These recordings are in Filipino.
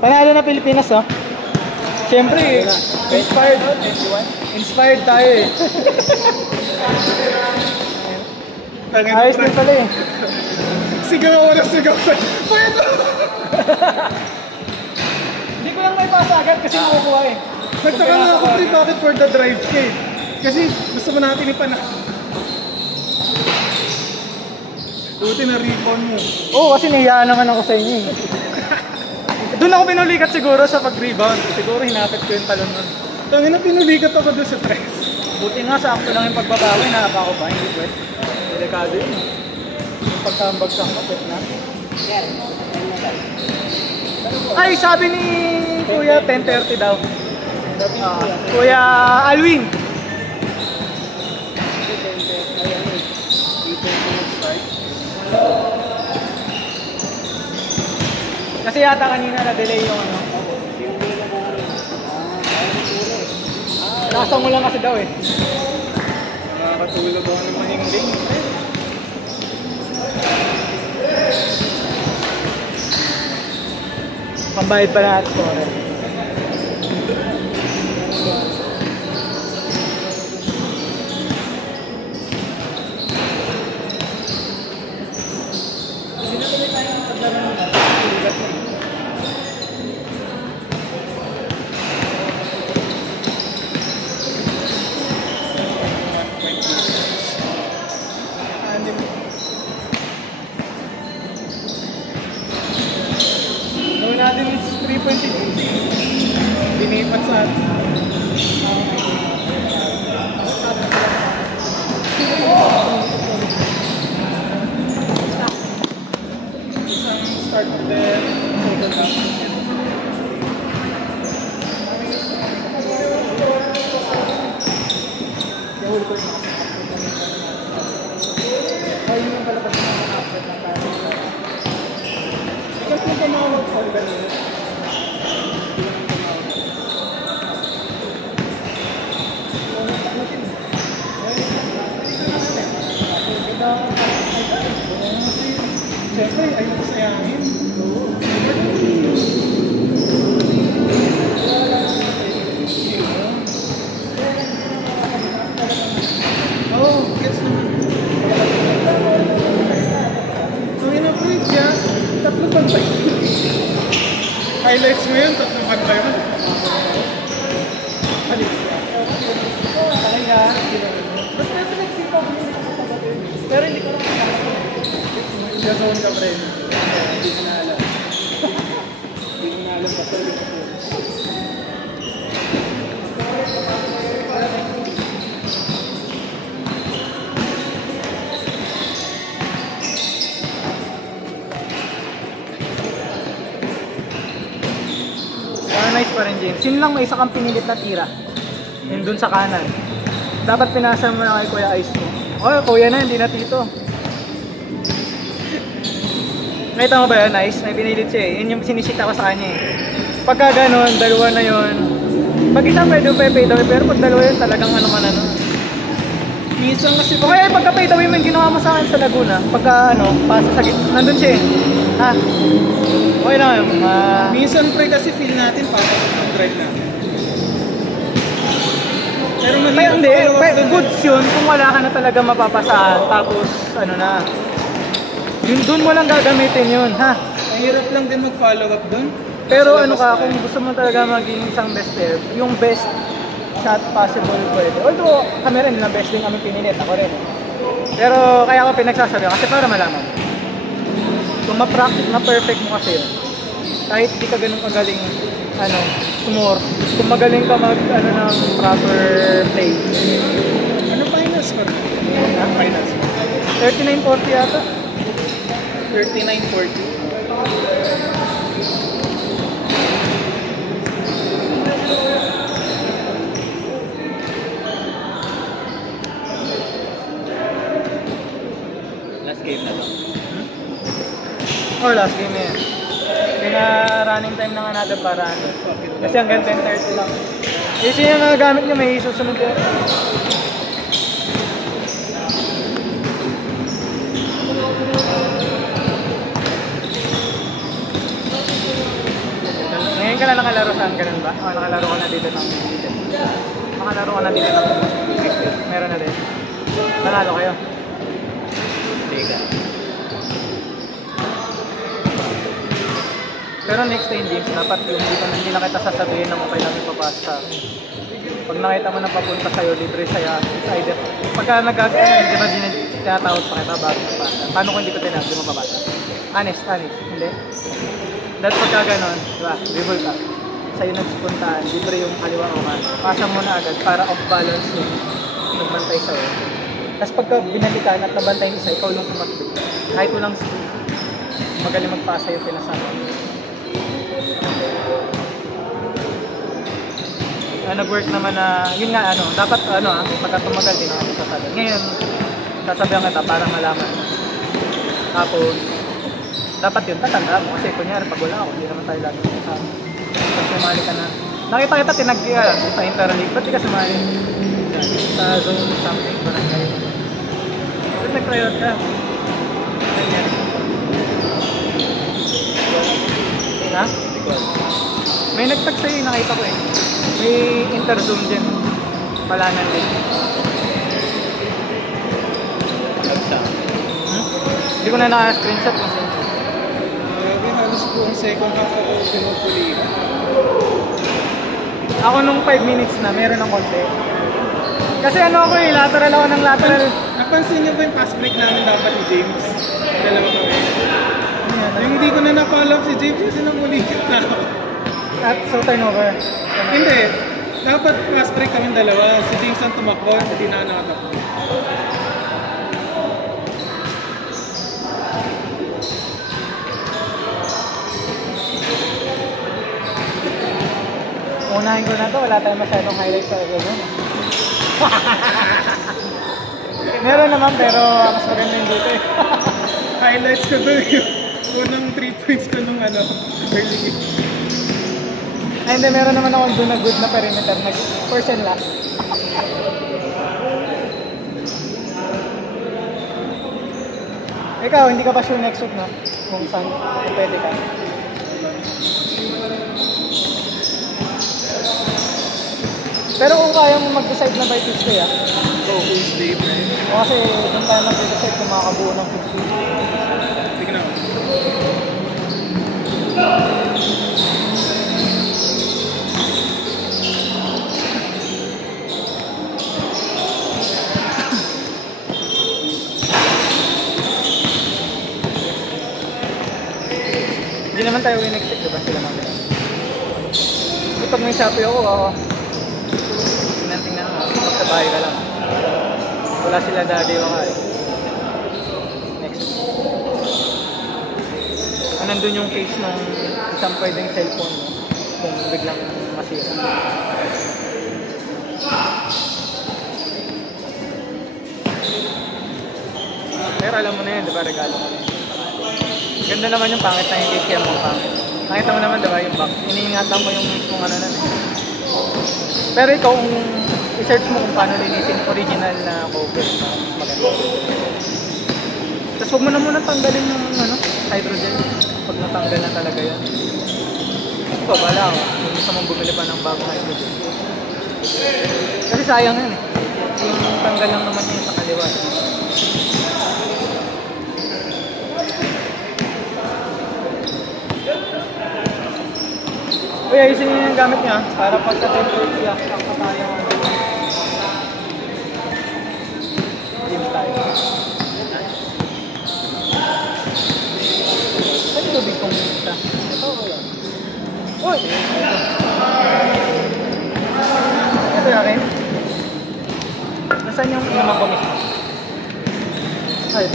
Panalo na Pilipinas, oh. Siyempre, inspired tayo eh. Ayos din pala eh. Sigaw ako na sigaw. Pwede! Hindi ko lang may pasa agad kasi makukuha eh. Nagtaka nga ako bakit for the drive ka eh. Kasi gusto mo natin ipanak. Buti na recon mo. Oo, kasi niyayaan naman ako sa inyo eh. Doon ako pinulikat siguro sa pag-rebound. Siguro hinapit ko yung talon nun. Tangin na pinulikat ako doon sa tres. Buti nga sakto lang yung pagbabawi, naapa ko pa, hindi pwede. Delikado yun. Yung pagkambagsak ko, pwede na. Ay, sabi ni Kuya 10:30 daw. Kuya Alwin. Kasi yata kanina na-delay yung ano. Nasa mo lang kasi daw eh. Nakakatulog ako ng mahingling. Pambayad pa natin po. Natin is 3.6. Dinipat sa atin. Isang start to the total siyempre, ayaw ko sayangin. Oo, gets naman. So, in-upgrade siya, 3 bantay. Highlights mo yun, 3 bantay mo. Halit. Talaga. Pero hindi ko lang Gagawin ka pre. Hindi ko na alam. Hindi ko na alam kasi ulit ako. nice pa rin, James. Yun lang, may isa kang pinilit na tira. Yun dun sa kanan. Dapat pinasa mo na kay Kuya Ice mo. Oh, kuya na, hindi na tito. Nakita mo ba yun, Ice? May pinilit siya eh. Yun yung sinisita ko sa kanya eh. Pagka ganon, dalawa na yun. Pag isang pwede fade away, pero pag dalawa yun talagang ano man ano. Minsan kasi o kaya pagka fade away mo yung ginawa mo sa akin sa Laguna. Pagka ano, pasa sa gitna, nandun siya eh. Ha? Okay lang yun. Minsan pre kasi feel natin papasok ng drive natin. Pero hindi, goods yun kung wala ka na talaga mapapasahan. Tapos ano na. Yun dun mo lang gagamitin yun, ha? Mahirap lang din mag-follow up dun. Pero ano ka, kung gusto mo talaga maging isang best player, yung best shot possible pwede. Although kami rin na best din kami pinilit, ako rin. Pero kaya ako pinagsasabi kasi para malaman. Kung ma-practice, ma-perfect mo kasi yun. Kahit di ka ganun kagaling, ano, sumor. Kung magaling ka mag, ano, ng proper play. Ano finals pa rin? Ha? Finals pa. 39-40 yata. 39-40. Last game na to. Oh, last game na yan. Pina-running time na nga natin para ano. Kasi hanggang 10:30 lang. Kasi yung mga gamit nyo may susunod yun. ka na nakalaro saan? Ganun ba? O, nakalaro ka na dito ng Nakalaro ka na dito ng meron na din. Nanalo kayo? Hindi ka. Pero next time, James, dapat yung hindi na kita sasabihin na okay lang ipapasa sa akin. Pag nakita mo na papunta sa'yo, libre sa'yo, it's either. Pagka nagkakaroon, di ba tinatawag pa kita bago mapasa? Paano kung hindi ko tinawag, di mo papasa? Honest, hindi. Dahil pagka ganon, di ba, dribble ka. Sa'yo nagpuntaan, libre yung kaliwa o kanan. Pasa mo na agad para off-balance yung nagbantay sa'yo. Tapos pagka binalikan at nabantay isa, ikaw lang tumakbo. Kahit walang speed, magaling magpasa yung pinasama. Nag-work naman na, yun nga dapat pagka tumagal din ako sa talent. Ngayon, sasabihan kita para malaman. Tapos, dapat yun, tatanda mo. Kasi kunyari, pag wala ako, hindi naman tayo lagi kasama. Pag sumali ka na, nakita kita, tinag-iya sa interleague. Ba't di ka sumali? Sa zone something, parang kayo. Ba't nag-tryout ka? Ganyan. Ha? May nagtag sa'yo, nakita ko eh. May interzone din. Palanan din. Hindi ko na naka-screenshot kasi. Halos po ang second half ako pinupuli. Ako nung 5 minutes na, meron ng konti. Kasi ako lateral ako ng lateral. Napansin niyo ba yung pass break namin dapat ni James? Dalawa kami. Yung hindi ko na napalap si James kasi namulikat na ako. At so turnover. Hindi. Dapat pass break kami dalawa. Si James ang tumakbo, hindi na nakatakbo. Unahin ko na to, wala tayong masyadong highlights sa gano'n. Meron naman pero mas maganda yung dito eh. Highlights ko doon yung unang 3 points ko nung early game. Ay hindi, meron naman ako doon na good na perimeter, first and last. Ikaw, hindi ka pa sure next week, no? Kung saan, kung pwede ka. Pero kung kaya mo mag-decide na by Tuesday, Go Tuesday, man. Kasi doon tayo mag-decide kung makakabuo ng 50. Sige na. Hindi naman tayo win-expect, diba? Sila mga ganun. Kasi pag may Shopee ako, tingnan mo, magsabahay ka lang. Wala sila daddy o ka eh. Next. Nandun yung case ng isang pwedeng cellphone mo kung biglang masira. Pero alam mo na yun, diba? Regalo mo. Ganda naman yung pangit na yung case kaya mo pangit. Nakita mo naman diba yung box. Iniingatan mo yung mismong na eh. Pero ikaw kung i-search mo kung paano linisin yung original na cover na maganda. Tapos huwag mo na muna tanggalin yung hydrogel pag natanggal na talaga yan. Ikaw bala ako kung gusto mong bumili pa ng bagong hydrogel. Kasi sayang yan eh. Yung tanggal lang naman yun sa kaliwa. Uy, ayusin niyo yung gamit niya para pagka-temporary siya, sakto tayo. Game tayo. Saan yung tubig kong isa? Ito o yan? Uy! Ito yung akin? Nasaan yung inuman ko mismo? Ay.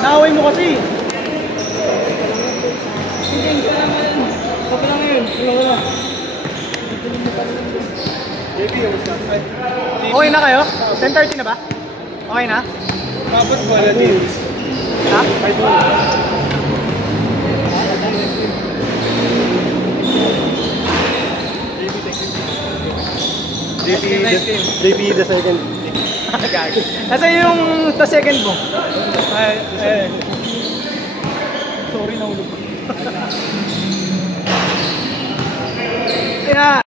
Naaway mo kasi. Okay lang yun. Okay na kayo? 10:30 na ba? Okay na? Dapat wala deals. Ha? JP the second. Gago. Nasa yung the second mo? Sorry, nahulog.